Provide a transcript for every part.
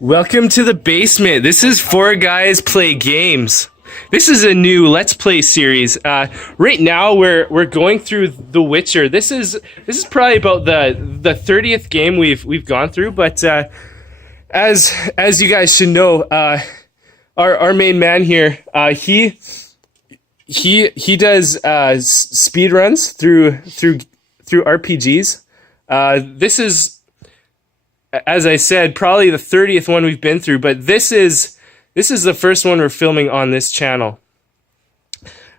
Welcome to the basement. This is 4 Guys Play Games. This is a new Let's Play series. Right now we're going through The Witcher. This is probably about the 30th game we've gone through. But as you guys should know, our main man here, he does speed runs through RPGs. This is, as I said, probably the 30th one we've been through, but this is the first one we're filming on this channel.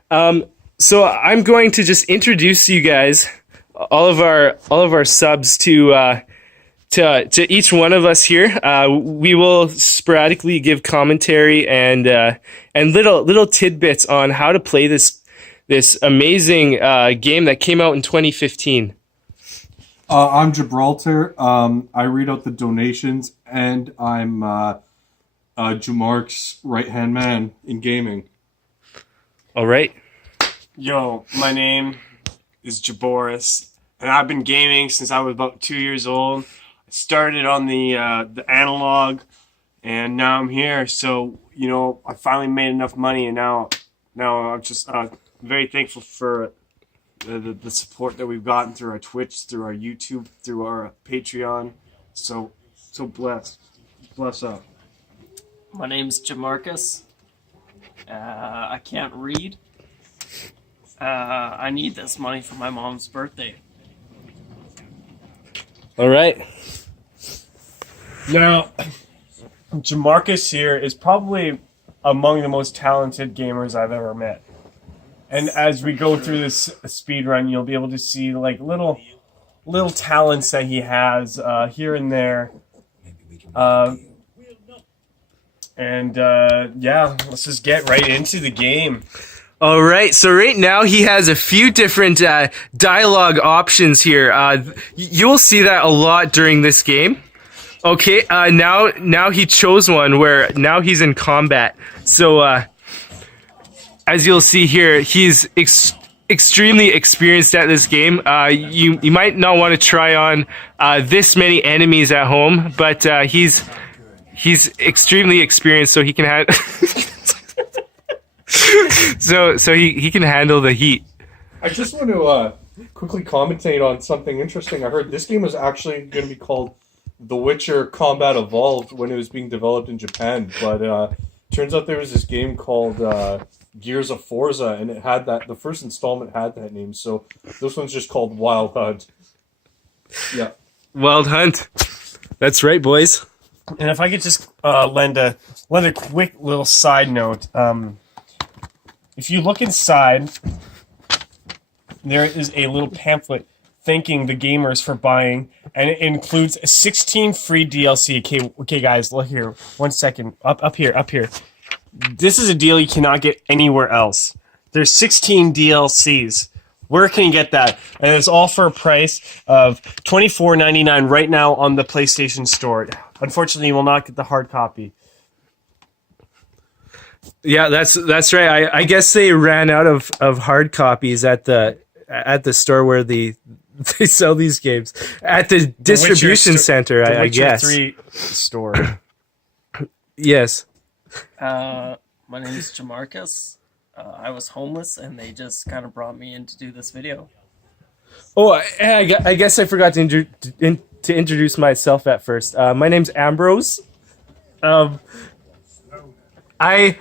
So I'm going to just introduce you guys, all of our subs, to each one of us here. We will sporadically give commentary and little tidbits on how to play this amazing game that came out in 2015. I'm Gibraltar. I read out the donations, and I'm Jamark's right-hand man in gaming. All right. Yo, my name is Jaboris, and I've been gaming since I was about 2 years old. I started on the analog, and now I'm here. So, you know, I finally made enough money, and now I'm just very thankful for the support that we've gotten through our Twitch, through our YouTube, through our Patreon. So blessed. Bless up. My name's Jamarcus. I can't read. I need this money for my mom's birthday. All right. Now, Jamarcus here is probably among the most talented gamers I've ever met. And as we go through this speed run, you'll be able to see like little talents that he has here and there. Yeah, let's just get right into the game. All right. So right now he has a few different dialogue options here. You'll see that a lot during this game. Okay. Now he chose one where now he's in combat. So as you'll see here, he's extremely experienced at this game. You might not want to try on this many enemies at home, but he's extremely experienced, so he can so he can handle the heat. I just want to quickly commentate on something interesting. I heard this game was actually going to be called The Witcher Combat Evolved when it was being developed in Japan, but turns out there was this game called Gears of Forza, and it had that. The first installment had that name, so this one's just called Wild Hunt. Yeah, Wild Hunt. That's right, boys. And if I could just lend a quick little side note, if you look inside, there is a little pamphlet thanking the gamers for buying, and it includes 16 free DLC. Okay, guys, look here. 1 second. Up here. This is a deal you cannot get anywhere else. There's 16 DLCs. Where can you get that? And it's all for a price of $24.99 right now on the PlayStation Store. Unfortunately, you will not get the hard copy. Yeah, that's right. I guess they ran out of hard copies at the store where they sell these games, at the distribution center. I guess. The Witcher 3 store. Yes. My name is Jamarcus. I was homeless, and they just kind of brought me in to do this video. Oh, I guess I forgot to introduce myself at first. My name's Ambrose. I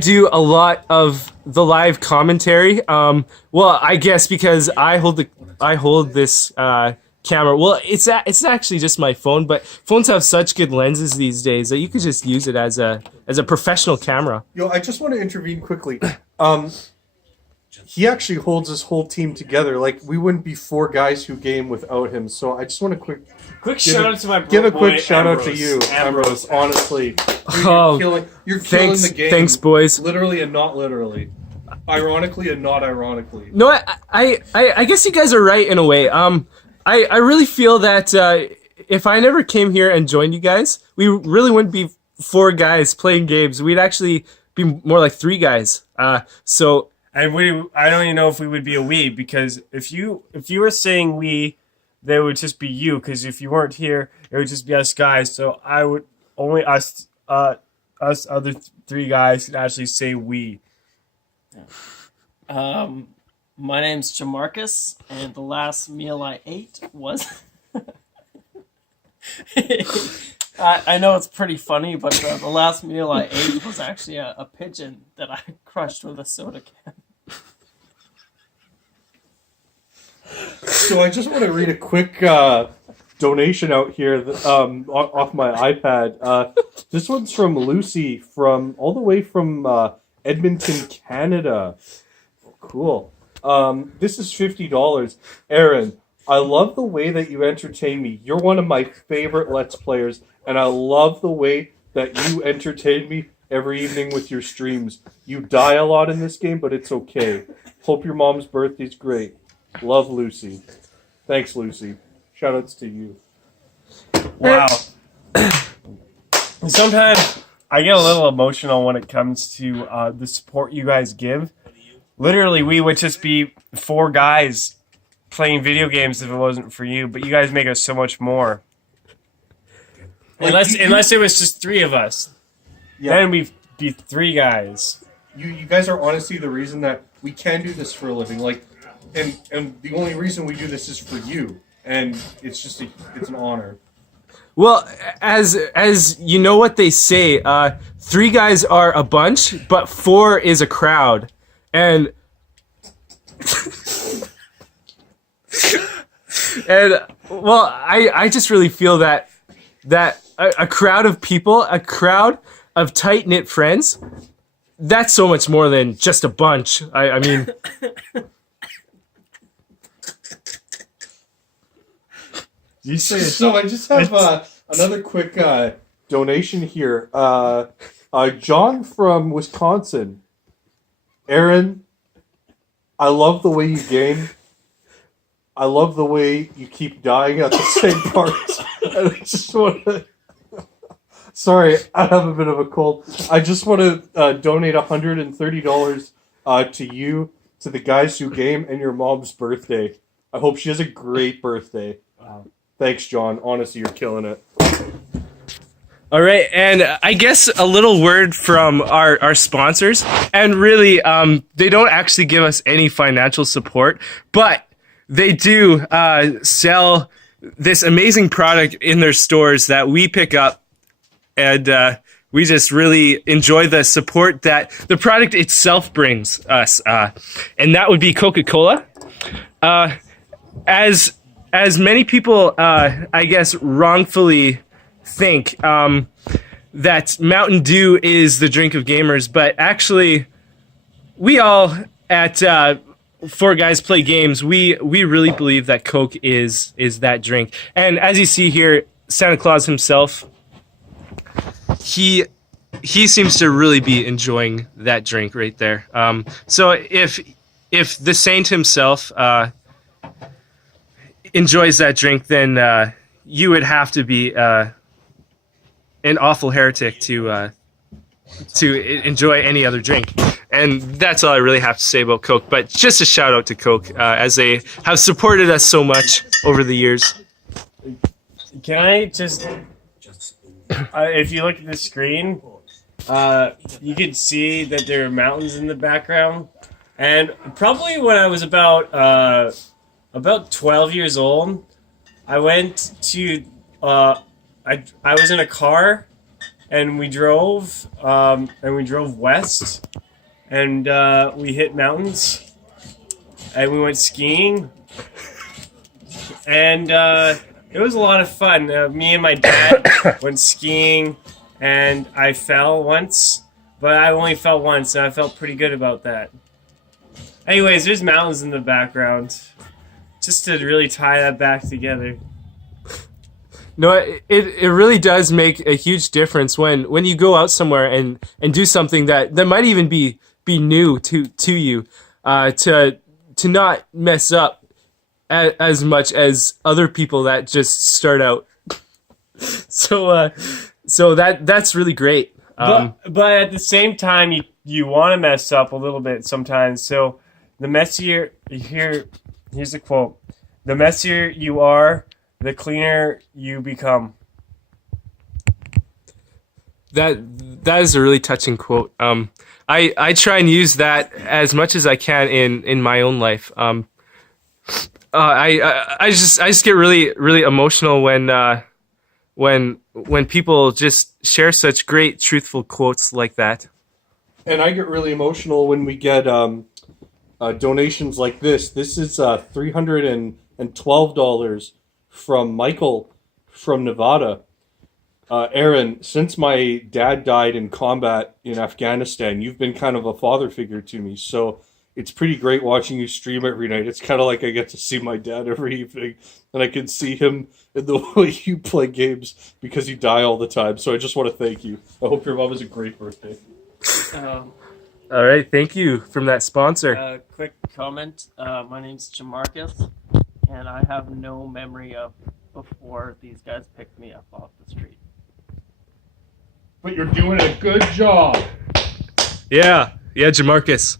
do a lot of the live commentary. Well, I guess because I hold this camera. Well, it's actually just my phone, but phones have such good lenses these days that you could just use it as a professional camera. Yo, I just want to intervene quickly. He actually holds this whole team together. Like, we wouldn't be 4 guys who game without him. So I just want to quick shout out to my give a quick boy, shout Ambrose. out to you, Ambrose. Honestly, you're killing thanks, the game. thanks, boys. Literally and not literally. Ironically and not ironically. No, I guess you guys are right in a way. I really feel that if I never came here and joined you guys, we really wouldn't be 4 guys playing games. We'd actually be more like 3 guys. So And I don't even know if we would be a we, because if you were saying we, there would just be you, because if you weren't here, it would just be us guys. So I would only us other three guys could actually say we. My name's Jamarcus, and the last meal I ate was. I know it's pretty funny, but the last meal I ate was actually a pigeon that I crushed with a soda can. So I just want to read a quick donation out here off my iPad. This one's from Lucy, from all the way from Edmonton, Canada. Cool. This is $50. Aaron, I love the way that you entertain me. You're one of my favorite Let's Players, and I love the way that you entertain me every evening with your streams. You die a lot in this game, but it's okay. Hope your mom's birthday's great. Love, Lucy. Thanks, Lucy. Shoutouts to you. Wow. Sometimes I get a little emotional when it comes to the support you guys give. Literally, we would just be four guys playing video games if it wasn't for you, but you guys make us so much more. Unless it was just three of us. Yeah. Then we'd be three guys. You guys are honestly the reason that we can do this for a living. Like, and the only reason we do this is for you. And it's just it's an honor. Well, as you know what they say, three guys are a bunch, but four is a crowd. And well, I just really feel that a crowd of people, a crowd of tight-knit friends, that's so much more than just a bunch. I mean... So I just have another quick donation here. John from Wisconsin. Aaron, I love the way you game. I love the way you keep dying at the same parts. And I just want to... Sorry, I have a bit of a cold. I just want to donate $130 to you, to the guys who game, and your mom's birthday. I hope she has a great birthday. Thanks, John. Honestly, you're killing it. All right, and I guess a little word from our sponsors. And really, they don't actually give us any financial support, but they do sell this amazing product in their stores that we pick up, and we just really enjoy the support that the product itself brings us. And that would be Coca-Cola. As many people, I guess, wrongfully think that Mountain Dew is the drink of gamers, but actually, we all at Four Guys Play Games, we really believe that Coke is that drink. And as you see here, Santa Claus himself, he seems to really be enjoying that drink right there. So if the saint himself enjoys that drink, then you would have to be an awful heretic to enjoy any other drink. And that's all I really have to say about Coke. But just a shout out to Coke, as they have supported us so much over the years. Can I just... if you look at the screen, you can see that there are mountains in the background. And probably when I was about 12 years old, I went to... I was in a car, and we drove west, and we hit mountains, and we went skiing, and it was a lot of fun. Me and my dad went skiing, and I fell once, but I only fell once, and I felt pretty good about that. Anyways, there's mountains in the background, just to really tie that back together. No, it really does make a huge difference when you go out somewhere and do something that might even be new to you, to not mess up as much as other people that just start out. So that's really great. But at the same time, you want to mess up a little bit sometimes. So the messier here's a quote: "The messier you are, the cleaner you become." That is a really touching quote. I try and use that as much as I can in my own life. I just get really emotional when people just share such great truthful quotes like that. And I get really emotional when we get donations like this. This is $312 from Michael from Nevada. Aaron, since my dad died in combat in Afghanistan, you've been kind of a father figure to me. So it's pretty great watching you stream every night. It's kind of like I get to see my dad every evening, and I can see him in the way you play games because you die all the time. So I just want to thank you. I hope your mom has a great birthday. All right, thank you from that sponsor. Quick comment. My name's Jamarcus, and I have no memory of before these guys picked me up off the street. But you're doing a good job. Yeah, Jamarcus.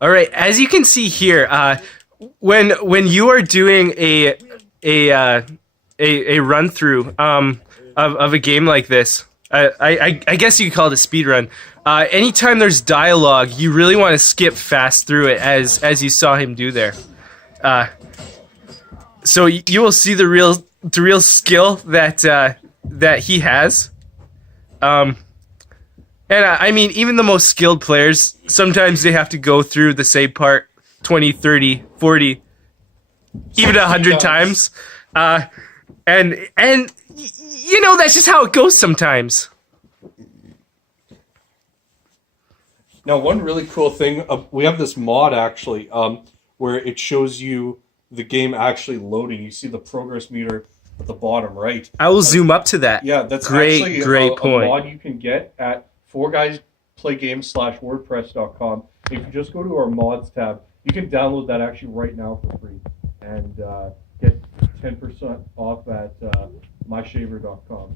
All right, as you can see here, when you are doing a run through of a game like this, I guess you could call it a speed run. Anytime there's dialogue, you really want to skip fast through it, as you saw him do there. So you will see the real skill that he has. And I mean, even the most skilled players, sometimes they have to go through the same part 20, 30, 40, even 100 times. And you know, that's just how it goes sometimes. Now, one really cool thing, we have this mod actually, where it shows you the game actually loading. You see the progress meter at the bottom right. I will zoom up to that. Yeah, that's great actually point. A mod you can get at 4guysplaygames.wordpress.com. If you just go to our mods tab, you can download that actually right now for free and get 10% off at myshaver.com.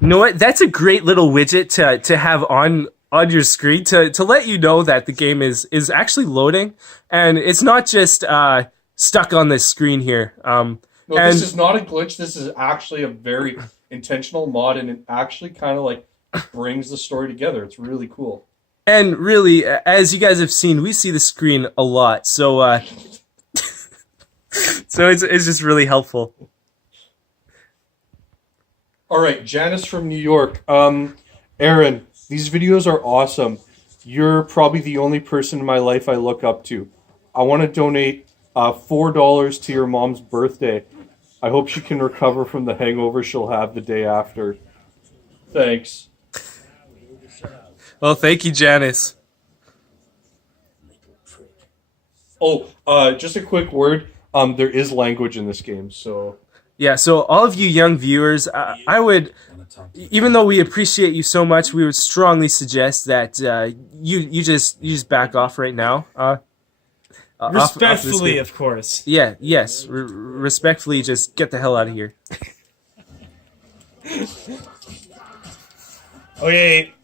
You know what? That's a great little widget to have on your screen to let you know that the game is actually loading, and it's not just stuck on this screen here. No, this is not a glitch. This is actually a very intentional mod, and it actually kind of like brings the story together. It's really cool. And really, as you guys have seen, we see the screen a lot, so so it's just really helpful. All right, Janice from New York. Aaron, these videos are awesome. You're probably the only person in my life I look up to. I want to donate $4 to your mom's birthday. I hope she can recover from the hangover she'll have the day after. Thanks. Well, thank you, Janice. Oh, just a quick word. There is language in this game, so... Yeah, so all of you young viewers, I would, even though we appreciate you so much, we would strongly suggest that you just back off right now. Respectfully, of course. Yeah, yes, respectfully, just get the hell out of here. Okay,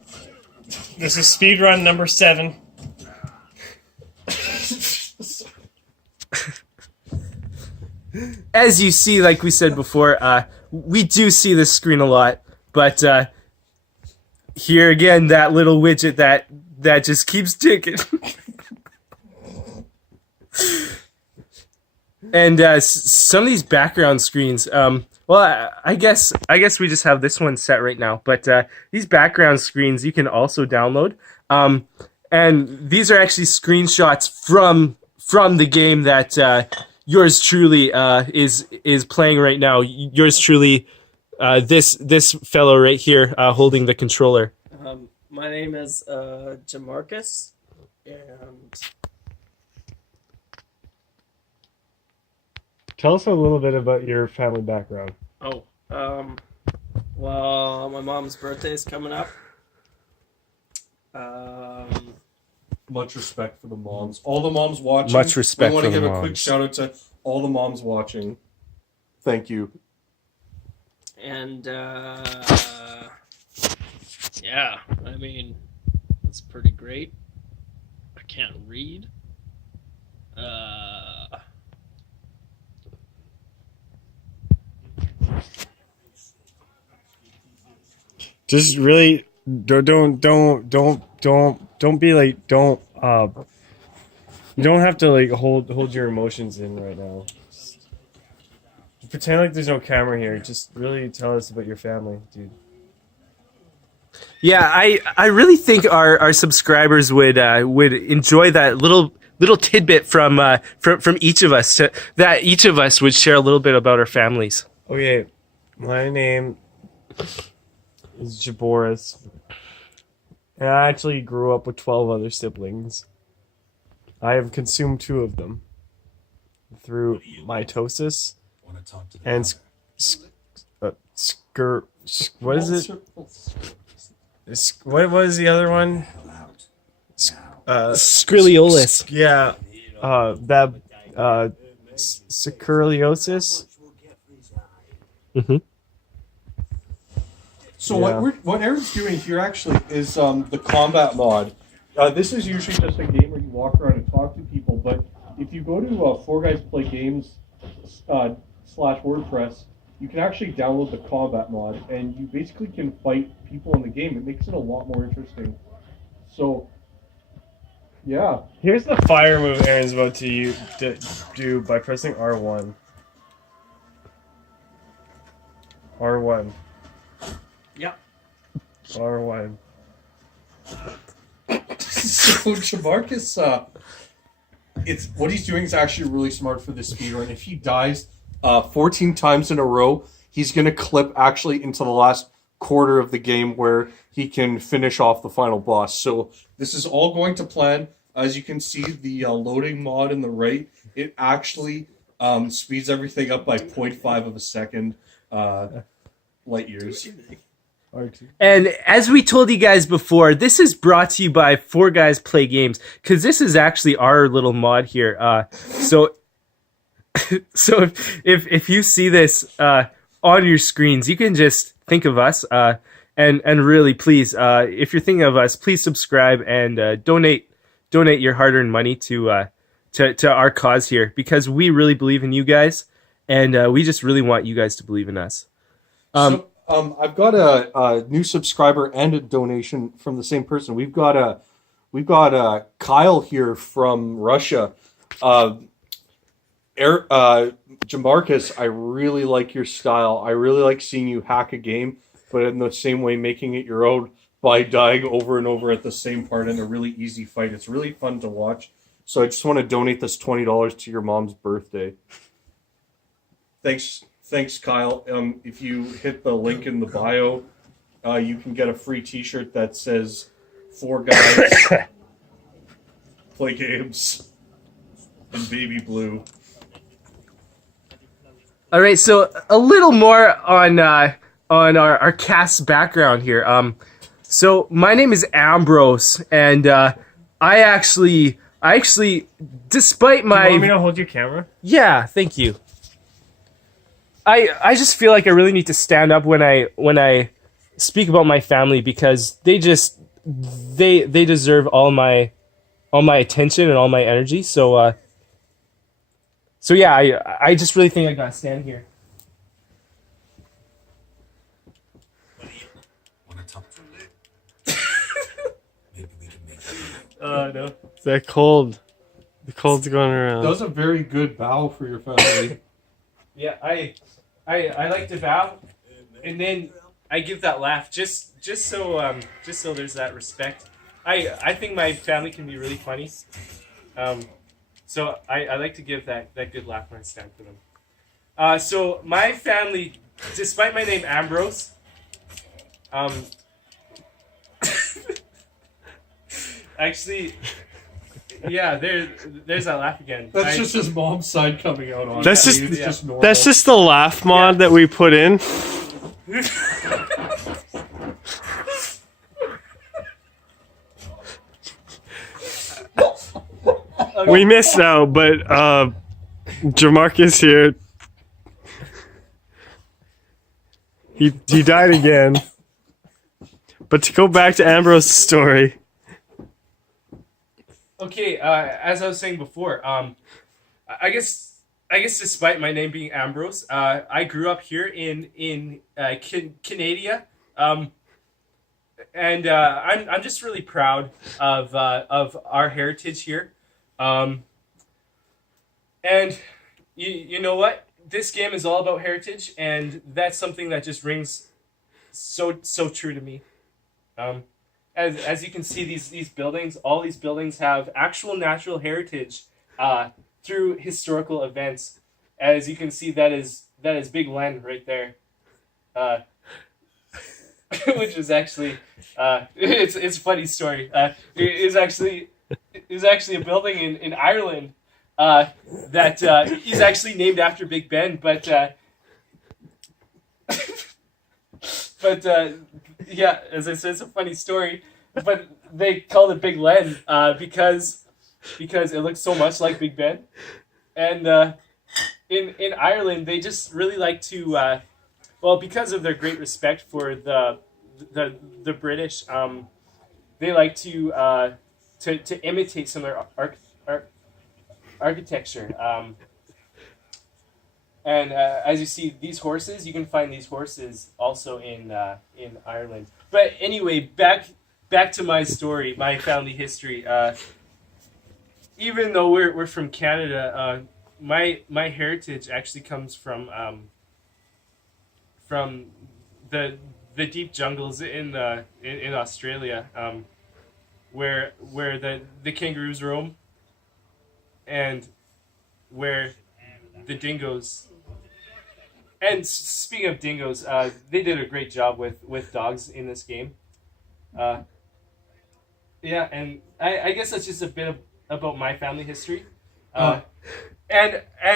this is speedrun number 7. As you see, like we said before, we do see this screen a lot, but here again, that little widget that just keeps ticking. And some of these background screens, well, I guess we just have this one set right now, but these background screens you can also download, and these are actually screenshots from the game that yours truly is playing right now. Yours truly, this fellow right here holding the controller. My name is Jamarcus, and Tell us a little bit about your family background. well, my mom's birthday is coming up. Much respect for the moms. All the moms watching. Much respect We want for to the give a quick moms. shout out to all the moms watching. Thank you. And yeah, I mean, that's pretty great. I can't read. Just really don't be like you don't have to like hold your emotions in right now. Just pretend like there's no camera here. Just really tell us about your family, dude. Yeah, I really think our subscribers would enjoy that little tidbit from each of us that each of us would share a little bit about our families. Okay, my name is Jaboris. And I actually grew up with 12 other siblings. I have consumed 2 of them through mitosis and what is it? What was the other one? Scrilliolis. Yeah, sacraliosis. Mm-hmm. So Yeah. what Aaron's doing here actually is the combat mod. This is usually just a game where you walk around and talk to people, but if you go to 4 Guys Play Games /WordPress, you can actually download the combat mod, and you basically can fight people in the game. It makes it a lot more interesting. So, yeah. Here's the fire move Aaron's about to do by pressing R1. R1. Yep. R1. So Jamarcus, it's what he's doing is actually really smart for this speedrun. If he dies 14 times in a row, he's going to clip actually into the last quarter of the game where he can finish off the final boss. So this is all going to plan. As you can see, the loading mod in the right, it actually speeds everything up by 0.5 of a second, light years. And as we told you guys before, this is brought to you by 4 Guys Play Games, because this is actually our little mod here. So if you see this on your screens, you can just think of us, and really please, if you're thinking of us, please subscribe and donate your hard-earned money to our cause here, because we really believe in you guys, and we just really want you guys to believe in us. I've got a new subscriber and a donation from the same person. We've got Kyle here from Russia. Jamarcus, I really like your style. I really like seeing you hack a game, but in the same way making it your own by dying over and over at the same part in a really easy fight. It's really fun to watch. So I just want to donate this $20 to your mom's birthday. Thanks, Kyle. If you hit the link in the bio, you can get a free T-shirt that says 4 Guys Play Games in baby blue. All right, so a little more on our cast background here. So my name is Ambrose, and I actually, despite my... You want me to hold your camera? Yeah, thank you. I just feel like I really need to stand up when I speak about my family, because they deserve all my attention and all my energy. So yeah, I just really think I gotta stand here. No. It's that cold. The cold's going around. That was a very good bow for your family. Yeah, I like to bow, and then I give that laugh just so there's that respect. I think my family can be really funny, so I like to give that good laugh when I stand for them. So my family, despite my name Ambrose, actually, yeah, there's that laugh again. That's just his mom's side coming out on That's it. just- It's normal. That's just the laugh mod that we put in. Okay. We missed out, but Jamarcus here. He died again. But to go back to Ambrose's story. Okay, as I was saying before, I guess despite my name being Ambrose, I grew up here in Canada, and I'm just really proud of our heritage here, and you know what? This game is all about heritage, and that's something that just rings so true to me. As you can see, these buildings, all these buildings have actual natural heritage through historical events. As you can see, that is Big Len right there, which is actually it's a funny story. It is actually a building in Ireland that is actually named after Big Ben, but yeah, as I said, it's a funny story, but they called it Big Len because it looks so much like Big Ben, and in Ireland they just really like to well, because of their great respect for the British, they like to imitate some of their architecture. And as you see, these horses, you can find these horses also in Ireland. But anyway, back to my story, my family history. Even though we're from Canada, my heritage actually comes from the deep jungles in Australia, where the kangaroos roam, and where the dingoes. And speaking of dingoes, they did a great job with dogs in this game. Yeah, and I guess that's just a bit about my family history. And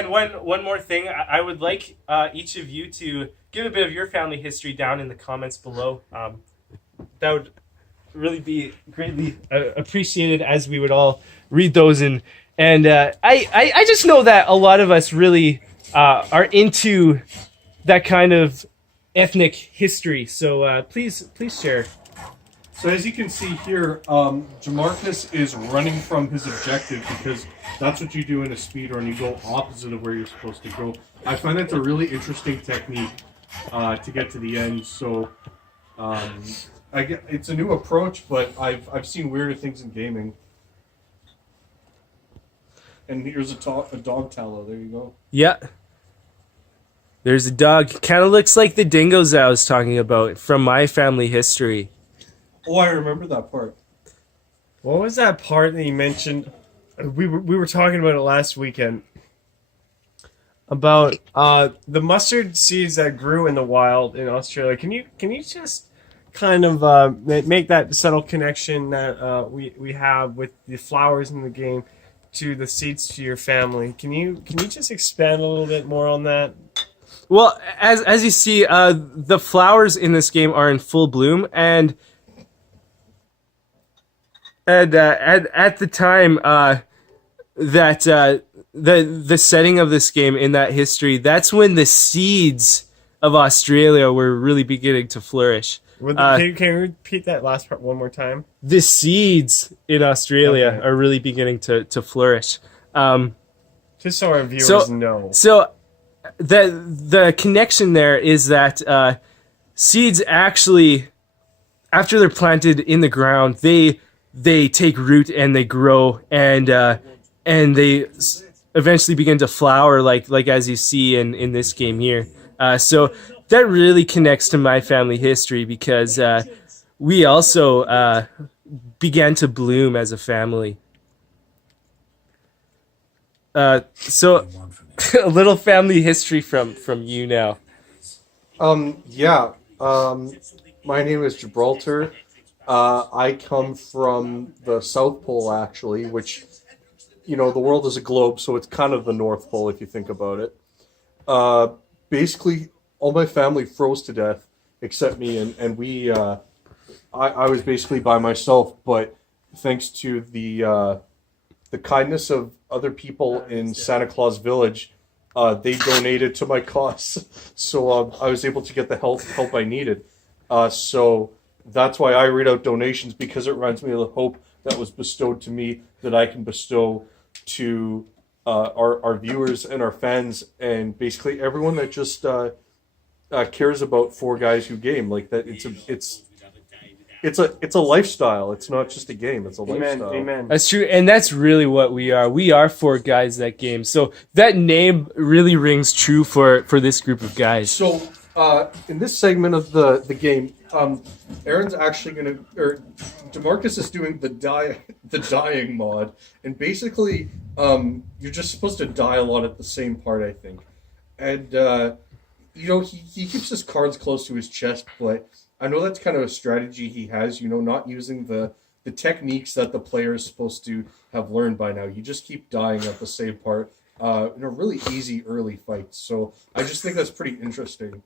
one more thing, I would like each of you to give a bit of your family history down in the comments below. That would really be greatly appreciated, as we would all read those. And I just know that a lot of us really are into that kind of ethnic history. So please share. So as you can see here, Jamarcus is running from his objective because that's what you do in a speedrun. You go opposite of where you're supposed to go. I find that's a really interesting technique to get to the end. So it's a new approach, but I've seen weirder things in gaming. And here's a dog tallow. There you go. Yeah. There's a dog. Kind of looks like the dingoes I was talking about from my family history. Oh, I remember that part. What was that part that you mentioned? We were talking about it last weekend. About the mustard seeds that grew in the wild in Australia. Can you just kind of make that subtle connection that we have with the flowers in the game to the seeds to your family? Can you just expand a little bit more on that? Well, as you see, the flowers in this game are in full bloom, and at the time that the setting of this game in that history, that's when the seeds of Australia were really beginning to flourish. Can you repeat that last part one more time? The seeds in Australia are really beginning to flourish. Just so our viewers know. So the connection there is that seeds actually, after they're planted in the ground, they take root and they grow, and they eventually begin to flower, like as you see in this game here. So that really connects to my family history because we also began to bloom as a family. So a little family history from you now. My name is Gibraltar. I come from the South Pole, actually, which, the world is a globe, so it's kind of the North Pole if you think about it. Basically, all my family froze to death except me, and we, I was basically by myself, but thanks to the kindness of other people in Santa Claus Village, they donated to my cause, so I was able to get the help I needed. So that's why I read out donations, because it reminds me of the hope that was bestowed to me that I can bestow to our viewers and our fans, and basically everyone that just cares about Four Guys Who Game. Like that, it's a lifestyle. It's not just a game. It's a lifestyle. Amen. That's true, and that's really what we are. We are four guys that game. So that name really rings true for this group of guys. So in this segment of the game, Aaron's actually DeMarcus is doing the dying mod, and basically you're just supposed to die a lot at the same part, I think. And he keeps his cards close to his chest, but I know that's kind of a strategy he has, not using the techniques that the player is supposed to have learned by now. You just keep dying at the same part in a really easy early fight. So I just think that's pretty interesting.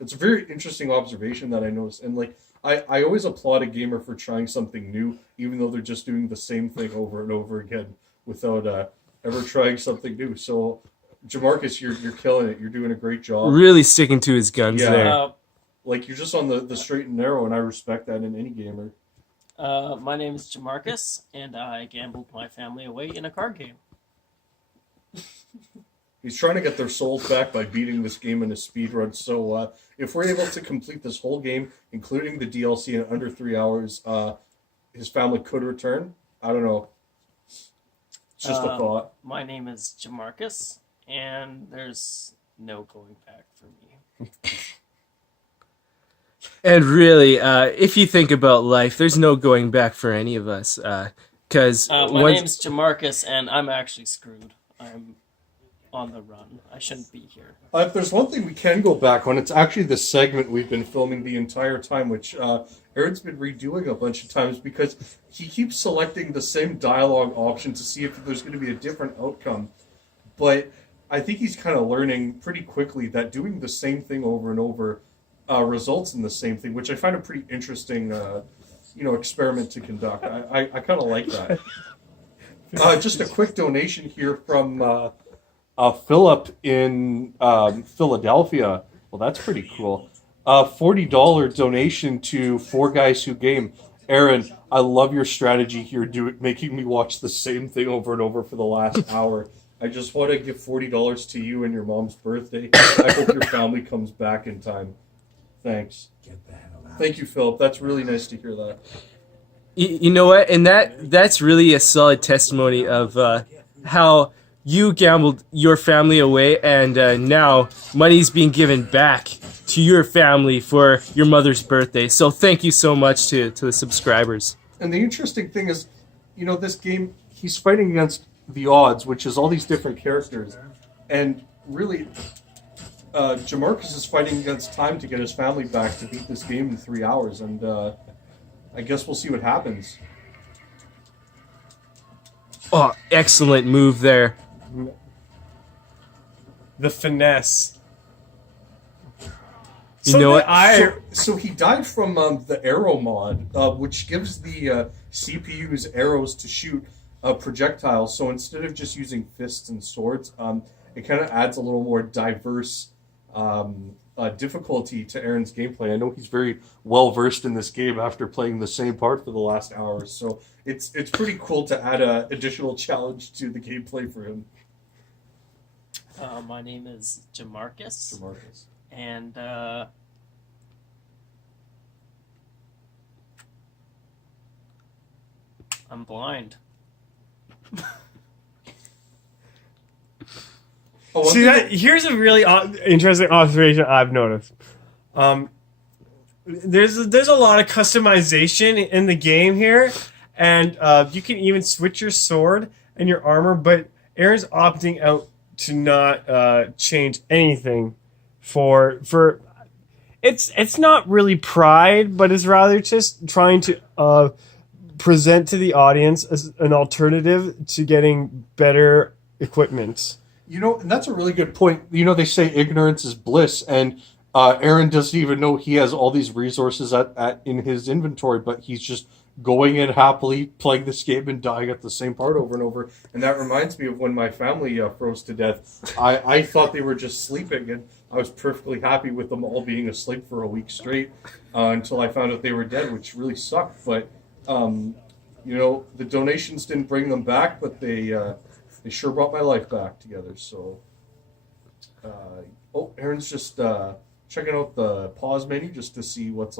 It's a very interesting observation that I noticed. And I always applaud a gamer for trying something new, even though they're just doing the same thing over and over again without ever trying something new. So Jamarcus, you're killing it. You're doing a great job. Really sticking to his guns there. You're just on the straight and narrow, and I respect that in any gamer. My name is Jamarcus, and I gambled my family away in a card game. He's trying to get their souls back by beating this game in a speedrun. So if we're able to complete this whole game, including the DLC, in under 3 hours, his family could return. I don't know. It's just a thought. My name is Jamarcus, and there's no going back for me. And really, if you think about life, there's no going back for any of us. Because my name's Jamarcus, and I'm actually screwed. I'm on the run. I shouldn't be here. If there's one thing we can go back on, it's actually the segment we've been filming the entire time, which Aaron's been redoing a bunch of times because he keeps selecting the same dialogue option to see if there's going to be a different outcome. But I think he's kind of learning pretty quickly that doing the same thing over and over results in the same thing, which I find a pretty interesting, experiment to conduct. I kind of like that. Just a quick donation here from Philip in Philadelphia. Well, that's pretty cool. $40 donation to Four Guys Who Game. Aaron, I love your strategy here, making me watch the same thing over and over for the last hour. I just want to give $40 to you and your mom's birthday. I hope your family comes back in time. Thanks. Thank you, Philip. That's really nice to hear that. You know what? And that's really a solid testimony of how you gambled your family away, and now money's being given back to your family for your mother's birthday. So thank you so much to the subscribers. And the interesting thing is, this game, he's fighting against the odds, which is all these different characters. And really, Jamarcus is fighting against time to get his family back to beat this game in 3 hours. And I guess we'll see what happens. Oh, excellent move there. The finesse. You know what? So he died from the arrow mod, which gives the CPU's arrows to shoot projectiles. So instead of just using fists and swords, it kind of adds a little more diverse difficulty to Aaron's gameplay. I know he's very well versed in this game after playing the same part for the last hour. So it's pretty cool to add an additional challenge to the gameplay for him. My name is Jamarcus. And I'm blind. See that? Here's a really interesting observation I've noticed. There's a lot of customization in the game here, and you can even switch your sword and your armor. But Aaron's opting out to not change anything for it's not really pride, but it's rather just trying to present to the audience as an alternative to getting better equipment. And that's a really good point. They say ignorance is bliss, and Aaron doesn't even know he has all these resources in his inventory, but he's just going in happily, playing this game and dying at the same part over and over. And that reminds me of when my family froze to death. I thought they were just sleeping, and I was perfectly happy with them all being asleep for a week straight until I found out they were dead, which really sucked. But, the donations didn't bring them back, but they sure brought my life back together. So, Aaron's just checking out the pause menu just to see what's